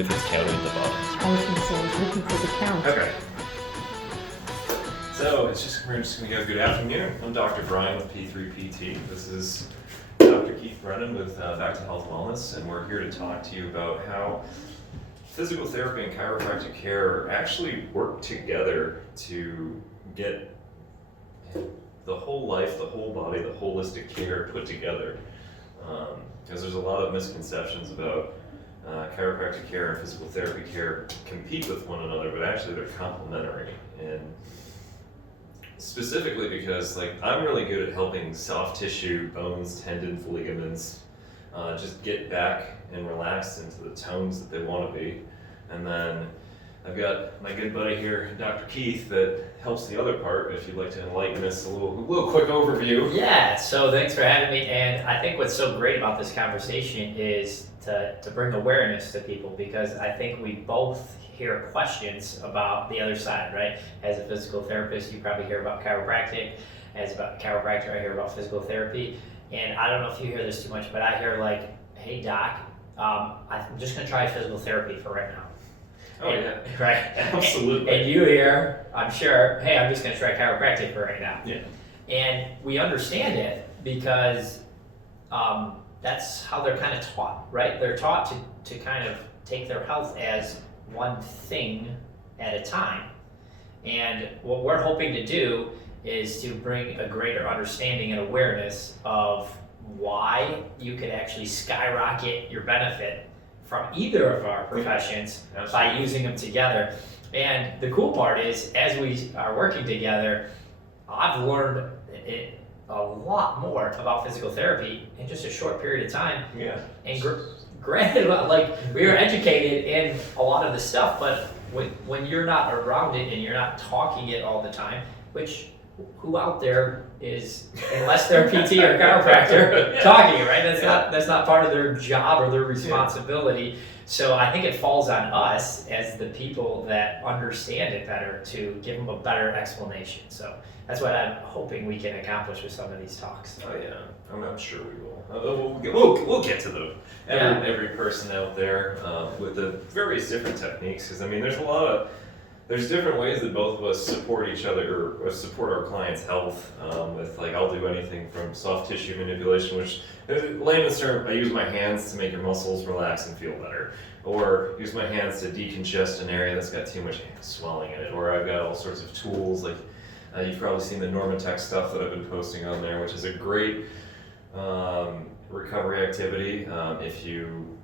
if it's counting at the bottom. I was going to say, I was looking for the count. Okay. So we're just going to go good afternoon. I'm Dr. Brian with P3PT. This is Dr. Keith Brennan with Back to Health Wellness, and we're here to talk to you about how physical therapy and chiropractic care actually work together to get the whole life, the whole body, the holistic care put together. Because there's a lot of misconceptions about chiropractic care and physical therapy care compete with one another, but actually they're complementary. And specifically because I'm really good at helping soft tissue, bones, tendons, ligaments, just get back and relax into the tones that they want to be. And then I've got my good buddy here, Dr. Keith, that helps the other part. If you'd like to enlighten us, a little quick overview. Yeah, so thanks for having me. And I think what's so great about this conversation is to bring awareness to people, because I think we both hear questions about the other side, right? As a physical therapist, you probably hear about chiropractic. As a chiropractor, I hear about physical therapy. And I don't know if you hear this too much, but I hear hey doc, I'm just gonna try physical therapy for right now. Oh, yeah. Right? Absolutely. And you hear, I'm sure, hey, I'm just going to try chiropractic for right now. Yeah. And we understand it because that's how they're kind of taught, right? They're taught to kind of take their health as one thing at a time. And what we're hoping to do is to bring a greater understanding and awareness of why you could actually skyrocket your benefit from either of our professions by using them together. And the cool part is, as we are working together, I've learned a lot more about physical therapy in just a short period of time. Yeah. And granted, we are educated in a lot of the stuff, but when you're not around it and you're not talking it all the time, which who out there is, unless they're a PT or chiropractor, talking it, right? That's not part of their job or their responsibility. So I think it falls on us as the people that understand it better to give them a better explanation. So that's what I'm hoping we can accomplish with some of these talks. Oh yeah, I'm sure we will. We'll get to every person out there with the various different techniques, because I mean there's different ways that both of us support each other or support our clients' health. With I'll do anything from soft tissue manipulation, which layman's term, I use my hands to make your muscles relax and feel better, or use my hands to decongest an area that's got too much swelling in it, or I've got all sorts of tools you've probably seen the Normatec stuff that I've been posting on there, which is a great recovery activity. If you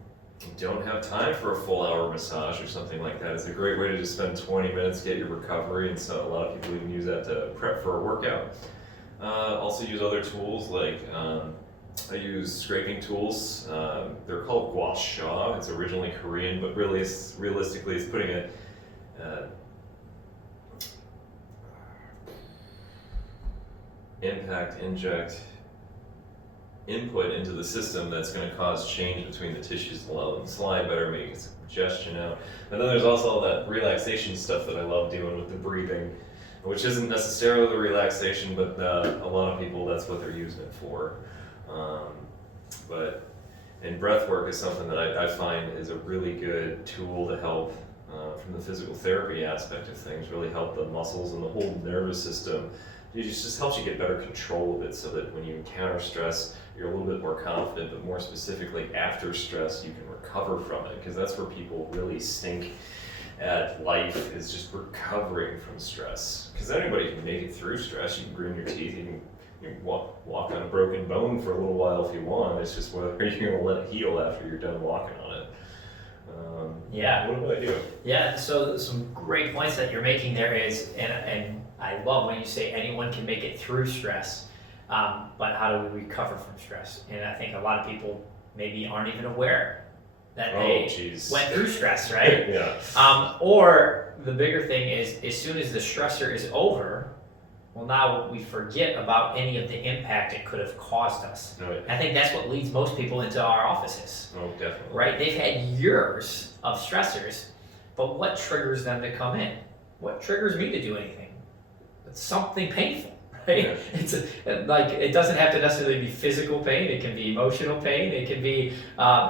don't have time for a full hour massage or something like that, it's a great way to just spend 20 minutes, get your recovery, and so a lot of people even use that to prep for a workout. Also use other tools I use scraping tools. They're called gua sha. It's originally Korean, but realistically it's putting a input into the system that's going to cause change between the tissues below them. Slide better, make suggestion out. And then there's also all that relaxation stuff that I love doing with the breathing, which isn't necessarily the relaxation, but a lot of people, that's what they're using it for. And breath work is something that I find is a really good tool to help from the physical therapy aspect of things, really help the muscles and the whole nervous system. It just helps you get better control of it, so that when you encounter stress, you're a little bit more confident, but more specifically after stress, you can recover from it, because that's where people really stink at life, is just recovering from stress. Because anybody can make it through stress. You can grin your teeth, you can walk on a broken bone for a little while if you want. It's just whether you're going to let it heal after you're done walking on it. Yeah. What do I do? Yeah, so some great points that you're making there is, and I love when you say anyone can make it through stress, but how do we recover from stress? And I think a lot of people maybe aren't even aware that they went through stress, right? Yeah. Or the bigger thing is, as soon as the stressor is over, well, now we forget about any of the impact it could have caused us. Right. I think that's what leads most people into our offices. Oh, definitely. Right? They've had years of stressors, but what triggers them to come in? What triggers me to do anything? It's something painful, right? Yeah. It's like, it doesn't have to necessarily be physical pain. It can be emotional pain. It can be,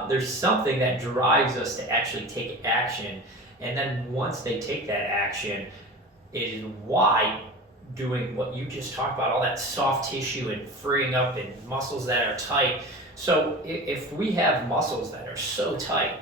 there's something that drives us to actually take action. And then once they take that action, it is why doing what you just talked about, all that soft tissue and freeing up and muscles that are tight. So if we have muscles that are so tight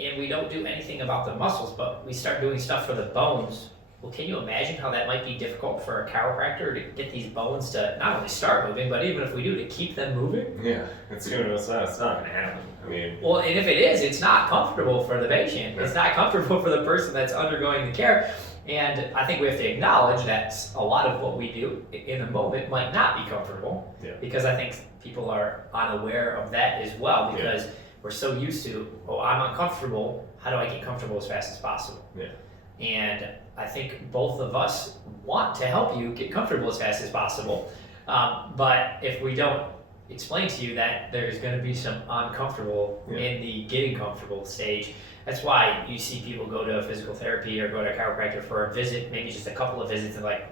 and we don't do anything about the muscles, but we start doing stuff for the bones, well, can you imagine how that might be difficult for a chiropractor to get these bones to not only start moving, but even if we do, to keep them moving? Yeah, it's not gonna happen. I mean, Well, and if it is, it's not comfortable for the patient. It's not comfortable for the person that's undergoing the care. And I think we have to acknowledge that a lot of what we do in the moment might not be comfortable. Yeah. Because I think people are unaware of that as well, because we're so used to, oh, I'm uncomfortable. How do I get comfortable as fast as possible? Yeah. And I think both of us want to help you get comfortable as fast as possible. But if we don't explain to you that there's going to be some uncomfortable in the getting comfortable stage, that's why you see people go to physical therapy or go to a chiropractor for a visit, maybe just a couple of visits, and like,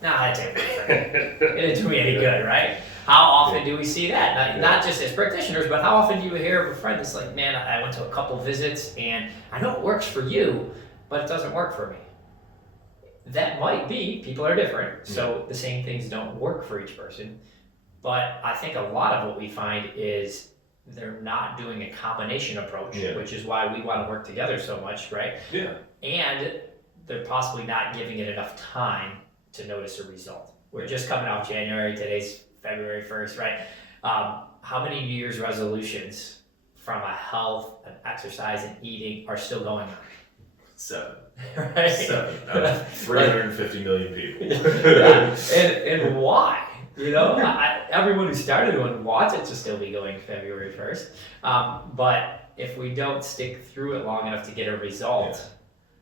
nah, that didn't work for me. It didn't do me any good, right? How often do we see that? Not just as practitioners, but how often do you hear of a friend that's like, man, I went to a couple visits and I know it works for you, but it doesn't work for me. That might be, people are different, so the same things don't work for each person. But I think a lot of what we find is they're not doing a combination approach, which is why we want to work together so much, right? Yeah. And they're possibly not giving it enough time to notice a result. We're just coming off January, today's February 1st, right? How many New Year's resolutions from a health, an exercise, and eating are still going on? 7. Right? 7 out of 350 million people. And why? You know, everyone who started one wants it to still be going February 1st. But if we don't stick through it long enough to get a result.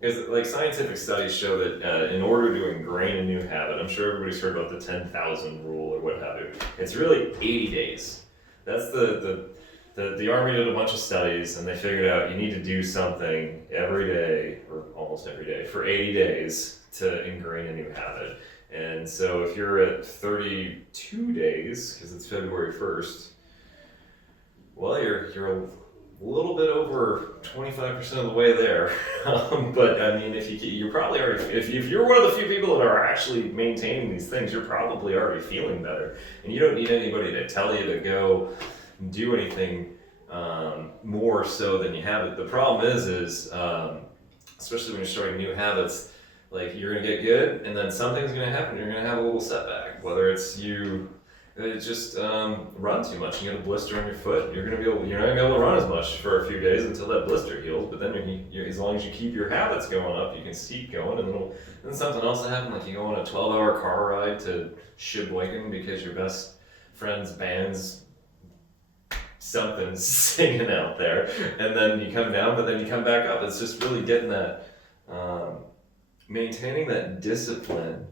Because like scientific studies show that in order to ingrain a new habit, I'm sure everybody's heard about the 10,000 rule or what have you. It's really 80 days. That's the Army did a bunch of studies and they figured out you need to do something every day or almost every day for 80 days to ingrain a new habit. And so if you're at 32 days, because it's February 1st, well, you're a little bit over 25% of the way there. But I mean, if you're probably already, if you're one of the few people that are actually maintaining these things, you're probably already feeling better. And you don't need anybody to tell you to go do anything more so than you have it. The problem is especially when you're starting new habits, like you're gonna get good, and then something's gonna happen. You're gonna have a little setback. Whether it's you just run too much, and you get a blister on your foot. You're not gonna be able to run as much for a few days until that blister heals. But then, as long as you keep your habits going up, you can keep going, and then something else will happen. Like you go on a 12-hour car ride to Sheboygan because your best friend's band's something's singing out there, and then you come down, but then you come back up. It's just really getting that. Maintaining that discipline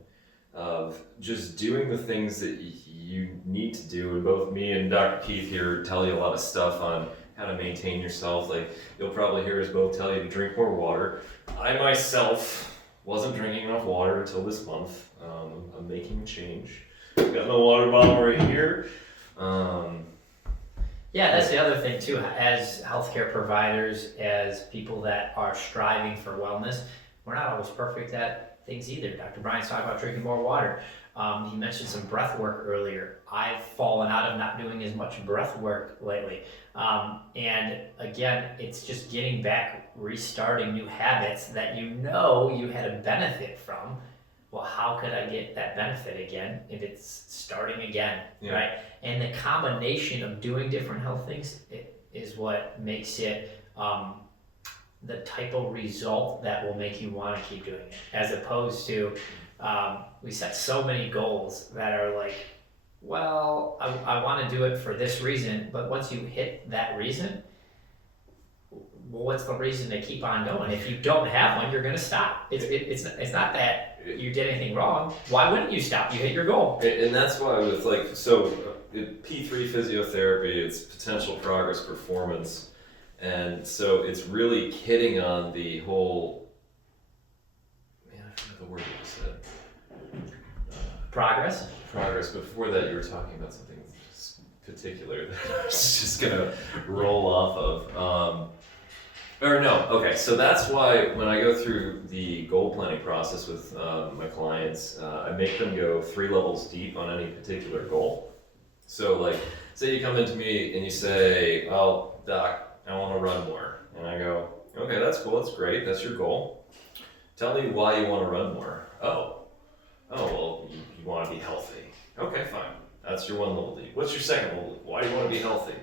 of just doing the things that you need to do. And both me and Dr. Keith here tell you a lot of stuff on how to maintain yourself. Like you'll probably hear us both tell you to drink more water. I myself wasn't drinking enough water until this month. I'm making a change. I've got my water bottle right here. Yeah, that's the other thing too. As healthcare providers, as people that are striving for wellness, we're not always perfect at things either. Dr. Brian's talking about drinking more water. He mentioned some breath work earlier. I've fallen out of not doing as much breath work lately. And again, it's just getting back, restarting new habits that you had a benefit from. Well, how could I get that benefit again if it's starting again, right? And the combination of doing different health things is what makes it the type of result that will make you want to keep doing it, as opposed to we set so many goals that are like, well, I want to do it for this reason, but once you hit that reason, well, what's the reason to keep on going? If you don't have one, you're going to stop. It's not that you did anything wrong. Why wouldn't you stop? You hit your goal. And that's why with P3 physiotherapy, it's potential progress performance. And so it's really hitting on the whole, I forgot the word you said. Progress? progress. Before that, you were talking about something particular that I was just gonna roll off of. So that's why when I go through the goal planning process with my clients, I make them go 3 levels deep on any particular goal. So like, say you come into me and you say, "Oh, doc, I want to run more," and I go, "Okay, that's cool, that's great, that's your goal. Tell me why you want to run more." Well, you want to be healthy. Okay, fine. That's your 1 level deep. What's your second level deep? Why do you want to be healthy?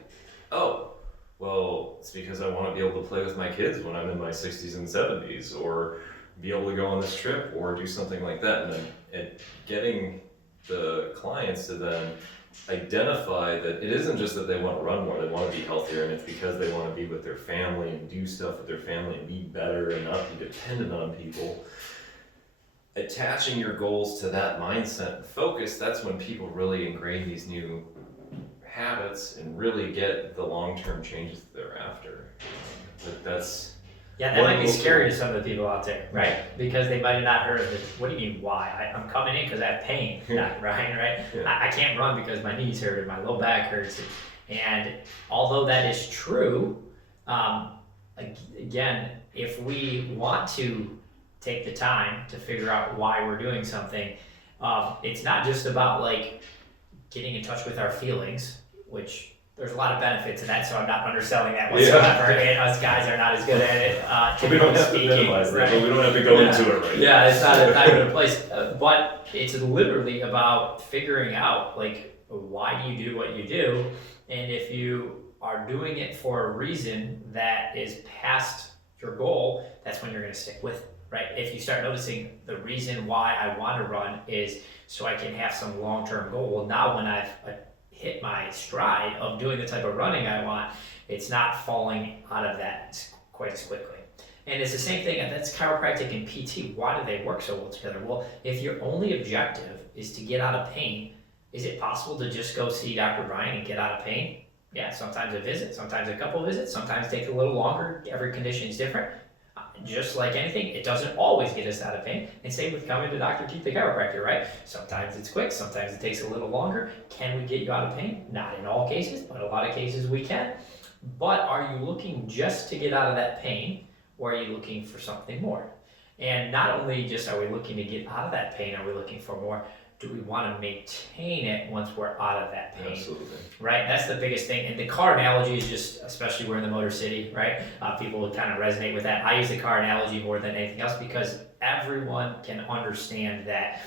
Oh, well, it's because I want to be able to play with my kids when I'm in my 60s and 70s, or be able to go on this trip, or do something like that. And getting the clients to then identify that it isn't just that they want to run more, they want to be healthier, and it's because they want to be with their family and do stuff with their family and be better and not be dependent on people. Attaching your goals to that mindset and focus, that's when people really ingrain these new habits and really get the long-term changes that they're after. But that's Yeah, that might be scary to some of the people out there, right? Because they might have not heard of it. What do you mean, why? I'm coming in because I have pain, not Ryan, right? Yeah. I can't run because my knees hurt or my low back hurts. And although that is true, again, if we want to take the time to figure out why we're doing something, it's not just about like getting in touch with our feelings, which there's a lot of benefit to that, so I'm not underselling that whatsoever. Yeah. And us guys are not as good at it. we don't have speaking, to minimize that, right? but we don't have to go into it right now. Yeah, it's not a time and a place, but it's literally about figuring out like why do you do what you do, and if you are doing it for a reason that is past your goal, that's when you're going to stick with it. Right? If you start noticing the reason why I want to run is so I can have some long-term goal. Well, now when I've hit my stride of doing the type of running I want, it's not falling out of that quite as quickly. And it's the same thing, and that's chiropractic and PT. Why do they work so well together? Well, if your only objective is to get out of pain, is it possible to just go see Dr. Brian and get out of pain? Yeah, sometimes a visit, sometimes a couple visits, sometimes take a little longer. Every condition is different. Just like anything, it doesn't always get us out of pain. And same with coming to Dr. Keith the chiropractor, right? Sometimes it's quick, sometimes it takes a little longer. Can we get you out of pain? Not in all cases, but a lot of cases we can. But are you looking just to get out of that pain, or are you looking for something more? And not only just are we looking to get out of that pain, are we looking for more? Do we want to maintain it once we're out of that pain? Absolutely. Right, that's the biggest thing. And the car analogy is just, especially we're in the Motor City, right? People will kind of resonate with that. I use the car analogy more than anything else because everyone can understand that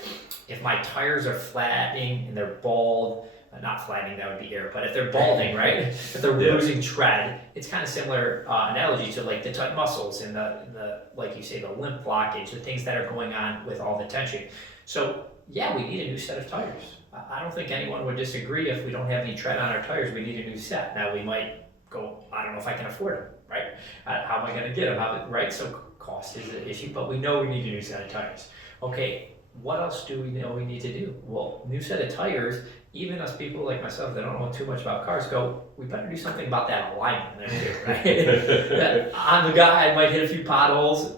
if my tires are flattening and they're bald, not flattening, that would be air, but if they're balding, right? If they're losing tread, it's kind of similar analogy to like the tight muscles and the like you say, the limp blockage, the things that are going on with all the tension. So yeah, we need a new set of tires. I don't think anyone would disagree if we don't have any tread on our tires, we need a new set. Now we might go, I don't know if I can afford them, right? How am I going to get them? Right? So cost is an issue, but we know we need a new set of tires. Okay, what else do we know we need to do? Well, new set of tires, even us people like myself that don't know too much about cars go, we better do something about that alignment there too, right? I'm the guy, I might hit a few potholes.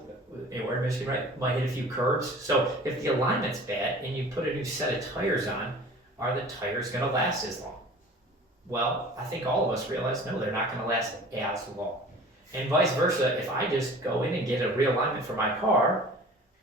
We're in Michigan, right? Might hit a few curbs. So if the alignment's bad and you put a new set of tires on, are the tires going to last as long? Well, I think all of us realize no, they're not going to last as long. And vice versa, if I just go in and get a realignment for my car,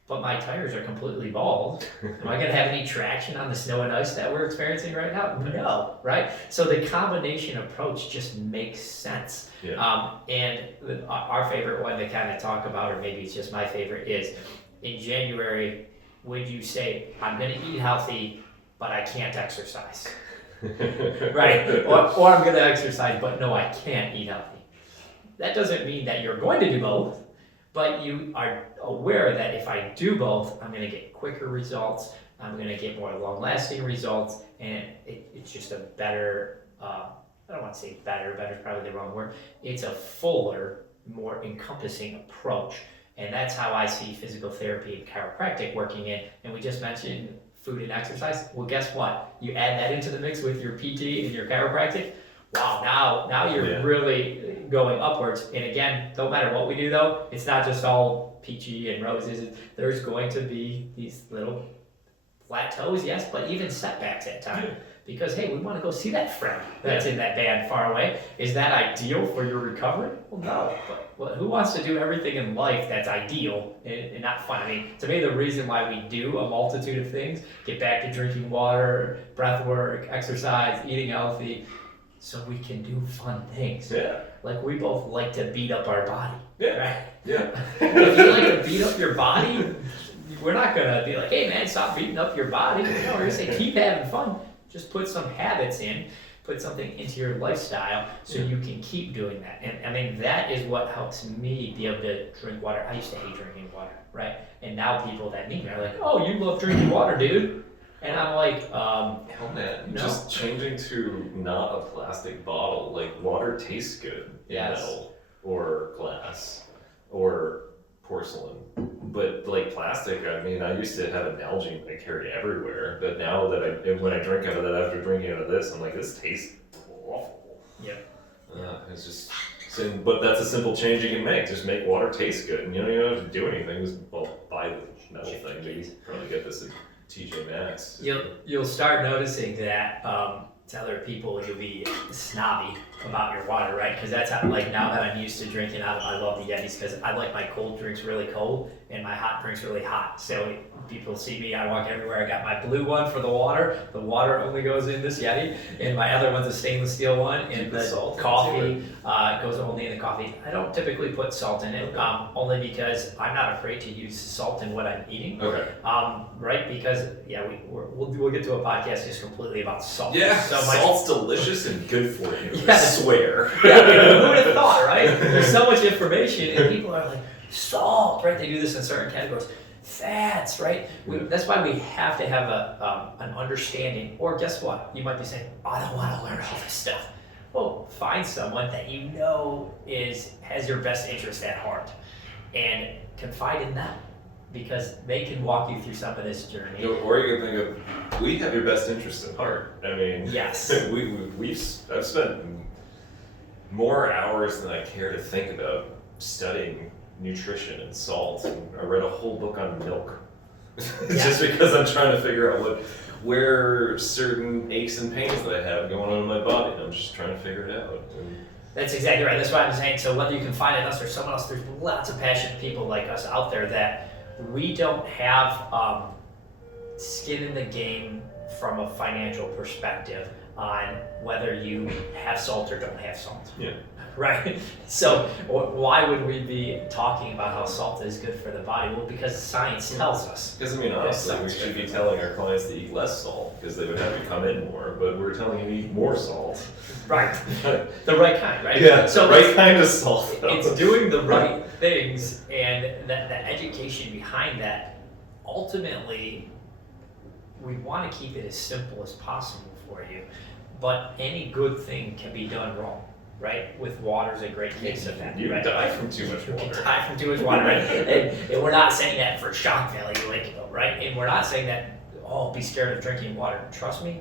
but my tires are completely bald, am I going to have any traction on the snow and ice that we're experiencing right now? No, right? So the combination approach just makes sense. Yeah. And our favorite one to kind of talk about, or maybe it's just my favorite, is in January, would you say, I'm going to eat healthy, but I can't exercise? Right? Or I'm going to exercise, but no, I can't eat healthy. That doesn't mean that you're going to do both, but you are aware that if I do both, I'm going to get quicker results, I'm going to get more long-lasting results, and it's just a better, I don't want to say better is probably the wrong word, it's a fuller, more encompassing approach. And that's how I see physical therapy and chiropractic working in. And we just mentioned food and exercise. Well, guess what? You add that into the mix with your PT and your chiropractic. Wow, now you're really going upwards. And again, no matter what we do though, it's not just all peachy and roses. There's going to be these little plateaus, yes, but even setbacks at times. Because, hey, we want to go see that friend that's in that band far away. Is that ideal for your recovery? Well, no. But who wants to do everything in life that's ideal and not fun? I mean, to me, the reason why we do a multitude of things, get back to drinking water, breath work, exercise, eating healthy, so we can do fun things. Yeah. Like we both like to beat up our body. Yeah. Right? Yeah. If you like to beat up your body, we're not going to be like, hey, man, stop beating up your body. No, we're going to say keep having fun. Just put some habits in, put something into your lifestyle so you can keep doing that. And I mean, that is what helps me be able to drink water. I used to hate drinking water, right? And now people that meet me are like, oh, you love drinking water, dude. And I'm like, hell man, no. Just changing to not a plastic bottle. Like water tastes good in metal or glass or porcelain. But like plastic, I mean, I used to have an Nalgene I carry everywhere, but now that when I drink out of that after drinking out of this, I'm like, this tastes awful. Yeah. It's just, but that's a simple change you can make. Just make water taste good, and you don't have to do anything. Just buy the metal thing. But you probably get this at TJ Maxx. You'll start noticing that to other people you'll be snobby about your water, right? Because that's how, like, now that I'm used to drinking out of, I love the Yetis because I like my cold drinks really cold and my hot drinks really hot. So people see me, I walk everywhere, I got my blue one for the water only goes in this Yeti, and my other one's a stainless steel one, and the coffee goes only in the coffee. I don't typically put salt in it, only because I'm not afraid to use salt in what I'm eating. Okay. Right? Because, we'll get to a podcast just completely about salt. Yeah, so much. salt's delicious and good for you. Yeah. I swear. Yeah, who would have thought, right? There's so much information, and people are like, salt, right? They do this in certain categories. Fats, right? That's why we have to have an understanding. Or guess what? You might be saying, I don't want to learn all this stuff. Well, find someone that you know has your best interest at heart, and confide in them, because they can walk you through some of this journey. Or you can think of, we have your best interest at heart. I mean, yes, I've spent more hours than I care to think about studying nutrition and salt. I read a whole book on milk just because I'm trying to figure out where certain aches and pains that I have going on in my body, and I'm just trying to figure it out. That's exactly right. That's what I'm saying. So whether you can find it us or someone else, there's lots of passionate people like us out there that we don't have skin in the game from a financial perspective on whether you have salt or don't have salt. Yeah. Right? So why would we be talking about how salt is good for the body? Well, because science tells us. Because, I mean, honestly, we should be telling our clients to eat less salt because they would have to come in more, but we're telling you to eat more salt. Right. The right kind, right? Yeah, so the right kind of salt. It's doing the right things, and that education behind that, ultimately, we want to keep it as simple as possible for you, but any good thing can be done wrong. Right? With water's a great case of that. You right? die from too much You water. can die from too much water, right? And we're not saying that for shock value, like, right? And we're not saying that, be scared of drinking water. Trust me,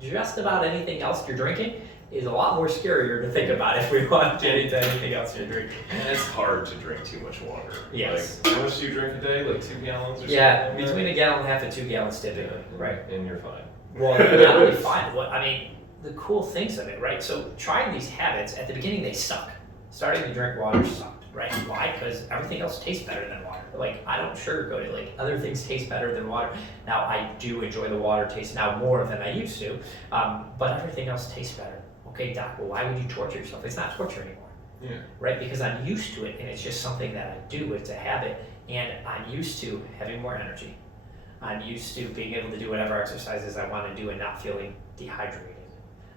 just about anything else you're drinking is a lot more scarier to think about if we want to get into anything else you're drinking. And it's hard to drink too much water. Yes. Like, how much do you drink a day? Like 2 gallons or something? Yeah, between 1.5 gallons and 2 gallons typically, right? And you're fine. Well, not only fine, the cool things of it, right? So trying these habits, at the beginning they suck. Starting to drink water sucked, right? Why? Because everything else tastes better than water. Like, I don't sugarcoat it. Like, other things taste better than water. Now, I do enjoy the water taste now more than I used to, but everything else tastes better. Okay, Doc, well, why would you torture yourself? It's not torture anymore. Yeah. Right? Because I'm used to it, and it's just something that I do. It's a habit, and I'm used to having more energy. I'm used to being able to do whatever exercises I want to do and not feeling dehydrated.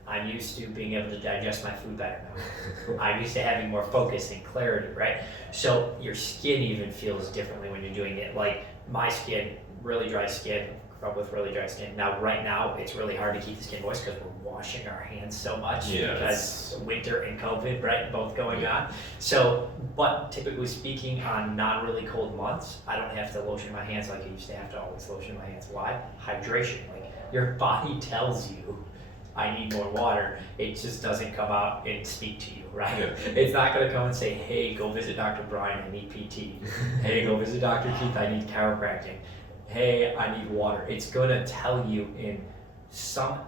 I'm used to being able to digest my food better now. I'm used to having more focus and clarity, right? So your skin even feels differently when you're doing it. Like my skin, really dry skin, grew up with really dry skin. Now, right now, it's really hard to keep the skin moist because we're washing our hands so much because winter and COVID, right, both going on. So, but typically speaking, on non-really cold months, I don't have to lotion my hands like I used to have to always lotion my hands. Why? Hydration. Like your body tells you, I need more water. It just doesn't come out and speak to you, right? Yeah. It's not going to come and say, hey, go visit Dr. Brian, I need PT. Hey, go visit Dr. Keith, I need chiropractic. hey, I need water. It's gonna tell you in some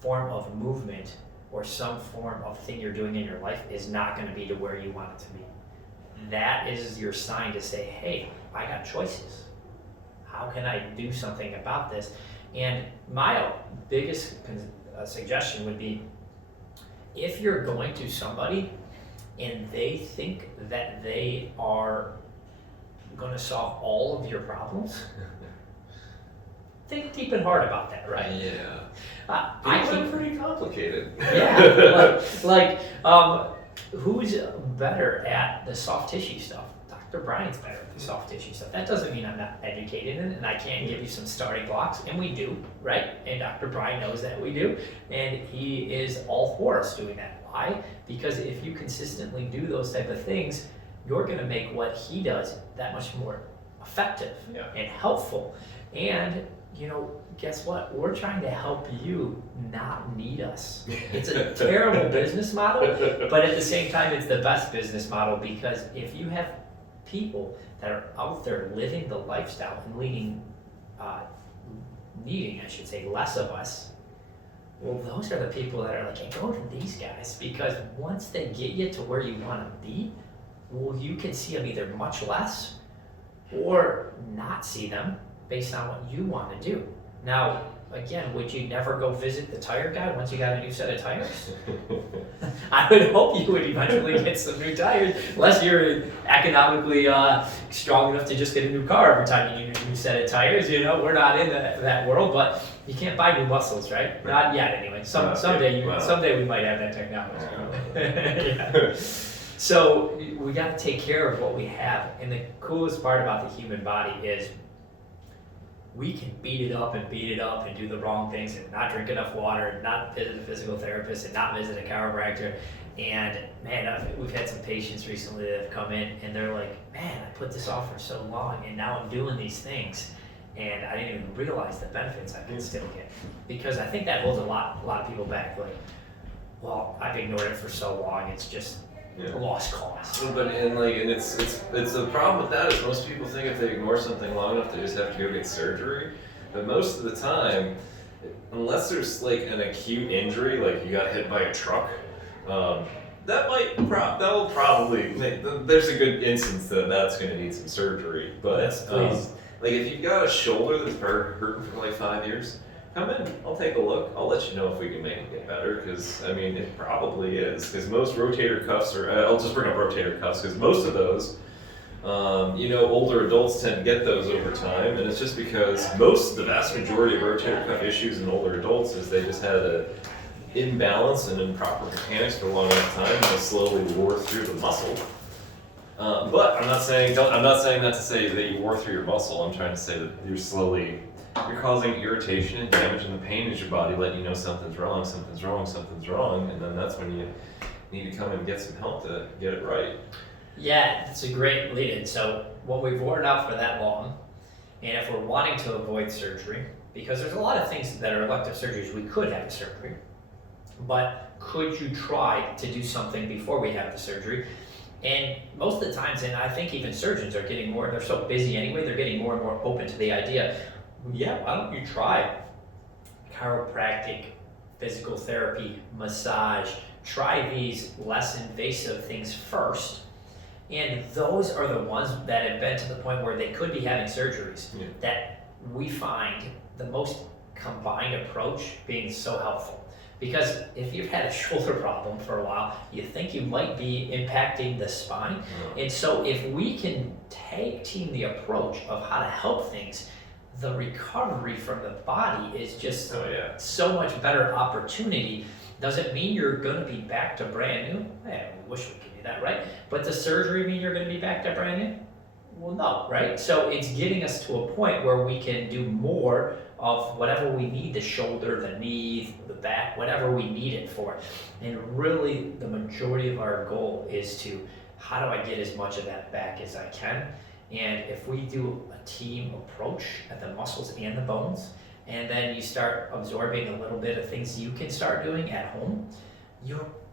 form of movement or some form of thing you're doing in your life is not gonna be to where you want it to be. That is your sign to say, hey, I got choices. How can I do something about this? And my biggest suggestion would be, if you're going to somebody and they think that they are going to solve all of your problems, think deep and hard about that, right? Yeah. I Things are keep, pretty complicated. yeah, who's better at the soft tissue stuff? Dr. Brian's better at the soft tissue stuff. That doesn't mean I'm not educated in it and I can't give you some starting blocks, and we do, right? And Dr. Brian knows that we do, and he is all for us doing that. Why? Because if you consistently do those type of things, you're gonna make what he does that much more effective and helpful. And guess what? We're trying to help you not need us. It's a terrible business model, but at the same time, it's the best business model, because if you have people that are out there living the lifestyle and needing, I should say, less of us, well, those are the people that are like, hey, go to these guys, because once they get you to where you want to be, well, you can see them either much less or not see them based on what you want to do. Now, again, would you never go visit the tire guy once you got a new set of tires? I would hope you would eventually get some new tires, unless you're economically strong enough to just get a new car every time you need a new set of tires. We're not in that world, but you can't buy new muscles, right? Not yet, anyway. Someday we might have that technology. Yeah. So we got to take care of what we have, and the coolest part about the human body is we can beat it up and do the wrong things and not drink enough water and not visit a physical therapist and not visit a chiropractor. And man, we've had some patients recently that have come in and they're like, man, I put this off for so long and now I'm doing these things and I didn't even realize the benefits I could still get. Because I think that holds a lot of people back. Like, well, I've ignored it for so long, it's just a lost cause. But it's the problem with that is most people think if they ignore something long enough, they just have to go get surgery. But most of the time, unless there's like an acute injury, like you got hit by a truck, that'll probably there's a good instance that's going to need some surgery. But like if you've got a shoulder that's hurting for like 5 years, come in, I'll take a look. I'll let you know if we can make it get better, because I mean it probably is. Because most rotator cuffs I'll just bring up rotator cuffs because most of those, older adults tend to get those over time, and it's just because the vast majority of rotator cuff issues in older adults is they just had an imbalance and improper mechanics for a long enough time, and they slowly wore through the muscle. But I'm not saying that to say that you wore through your muscle. I'm trying to say that you're causing irritation and damage, and the pain is your body letting you know something's wrong, and then that's when you need to come and get some help to get it right. Yeah, that's a great lead-in. So when we've worn out for that long, and if we're wanting to avoid surgery, because there's a lot of things that are elective surgeries, we could have a surgery, but could you try to do something before we have the surgery? And most of the times, and I think even surgeons are getting more, they're so busy anyway, they're getting more and more open to the idea, yeah, why don't you try chiropractic, physical therapy, massage, try these less invasive things first. And those are the ones that have been to the point where they could be having surgeries that we find the most combined approach being so helpful. Because if you've had a shoulder problem for a while, you think you might be impacting the spine. And so if we can team the approach of how to help things, the recovery from the body is just so much better opportunity. Doesn't mean you're going to be back to brand new. Man, we wish we could do that, right? But does surgery mean you're going to be back to brand new? Well, no, right? So it's getting us to a point where we can do more of whatever we need, the shoulder, the knee, the back, whatever we need it for. And really the majority of our goal is to, how do I get as much of that back as I can? And if we do a team approach at the muscles and the bones, and then you start absorbing a little bit of things you can start doing at home,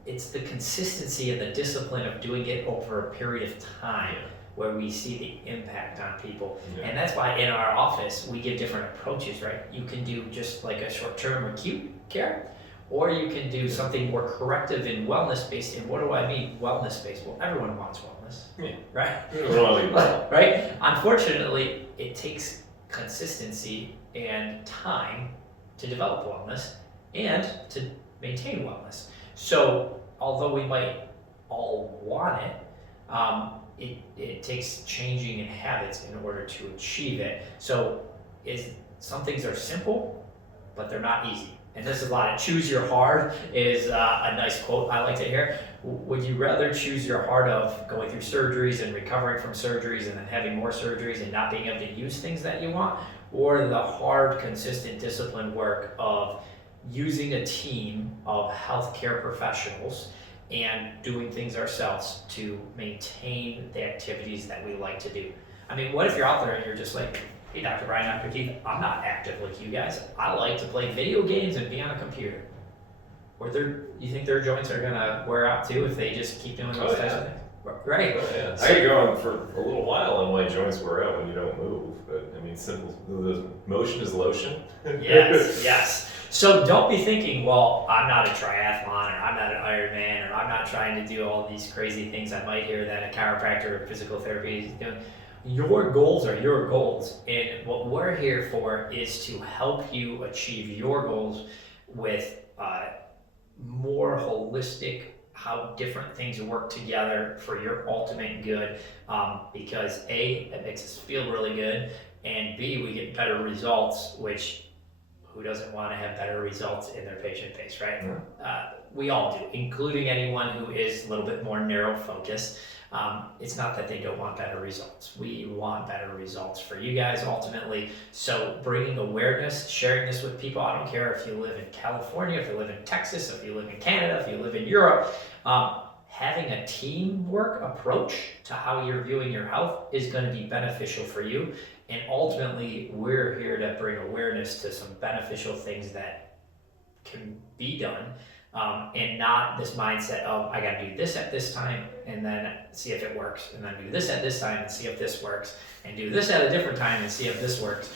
it's the consistency and the discipline of doing it over a period of time where we see the impact on people. Yeah. And that's why in our office, we give different approaches, right? You can do just like a short-term acute care, or you can do something more corrective and wellness-based. And what do I mean wellness-based? Well, everyone wants wellness, Yeah. right? Well, Right? Unfortunately, it takes consistency and time to develop wellness and to maintain wellness. So, although we might all want it, it takes changing in habits in order to achieve it. So, some things are simple, but they're not easy. And this is a lot of choose your hard is a nice quote I like to hear. Would you rather choose your hard of going through surgeries and recovering from surgeries and then having more surgeries and not being able to use things that you want, or the hard, consistent, disciplined work of using a team of healthcare professionals and doing things ourselves to maintain the activities that we like to do? I mean, what if you're out there and you're just like, hey, Dr. Brian, Dr. Keith, I'm not active like you guys. I like to play video games and be on a computer. Or you think their joints are gonna wear out too if they just keep doing those types of things? Right. Oh, yeah. I could go on for a little while on why joints wear out when you don't move, but I mean, simple. Motion is lotion. Yes, yes. So don't be thinking, well, I'm not a triathlon, or I'm not an Ironman, or I'm not trying to do all these crazy things I might hear that a chiropractor or physical therapy is doing. Your goals are your goals, and what we're here for is to help you achieve your goals with more holistic, how different things work together for your ultimate good, because A, it makes us feel really good, and B, we get better results, which who doesn't want to have better results in their patient base, right? Yeah. We all do, including anyone who is a little bit more narrow focused. It's not that they don't want better results. We want better results for you guys ultimately. So bringing awareness, sharing this with people. I don't care if you live in California, if you live in Texas, if you live in Canada, if you live in Europe. Having a teamwork approach to how you're viewing your health is going to be beneficial for you. And ultimately, we're here to bring awareness to some beneficial things that can be done. And not this mindset of I got to do this at this time and then see if it works, and then do this at this time and see if this works, and do this at a different time and see if this works.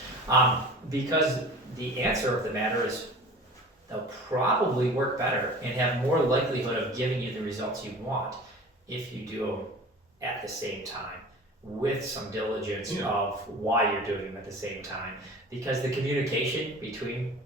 Because the answer of the matter is they'll probably work better and have more likelihood of giving you the results you want if you do them at the same time with some diligence of why you're doing them at the same time. Because the communication between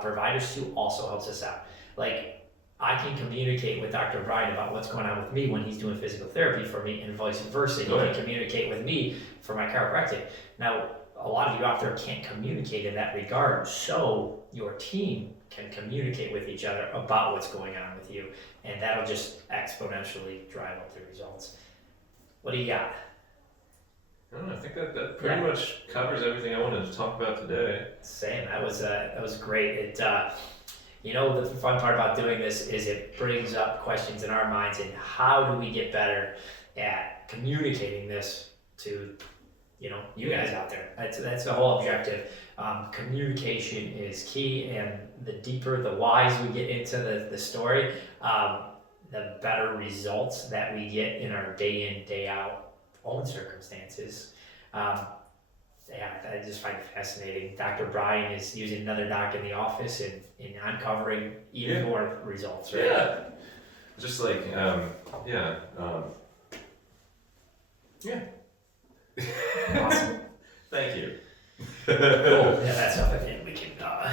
providers too also helps us out. Like, I can communicate with Dr. Brian about what's going on with me when he's doing physical therapy for me, and vice versa. He can communicate with me for my chiropractic. Now, a lot of you out there can't communicate in that regard, so your team can communicate with each other about what's going on with you, and that'll just exponentially drive up the results. What do you got? I don't know, I think that pretty much covers everything I wanted to talk about today. Same. That was great. It you know, the fun part about doing this is it brings up questions in our minds, and how do we get better at communicating this to, you know, you guys out there. That's the whole objective. Communication is key, and the deeper, the whys we get into the story, the better results that we get in our day in, day out own circumstances. Yeah, I just find it fascinating. Dr. Brian is using another doc in the office and uncovering even more results, right? Yeah. Just like, Awesome. Thank you. Cool. Yeah, that's something we can cut.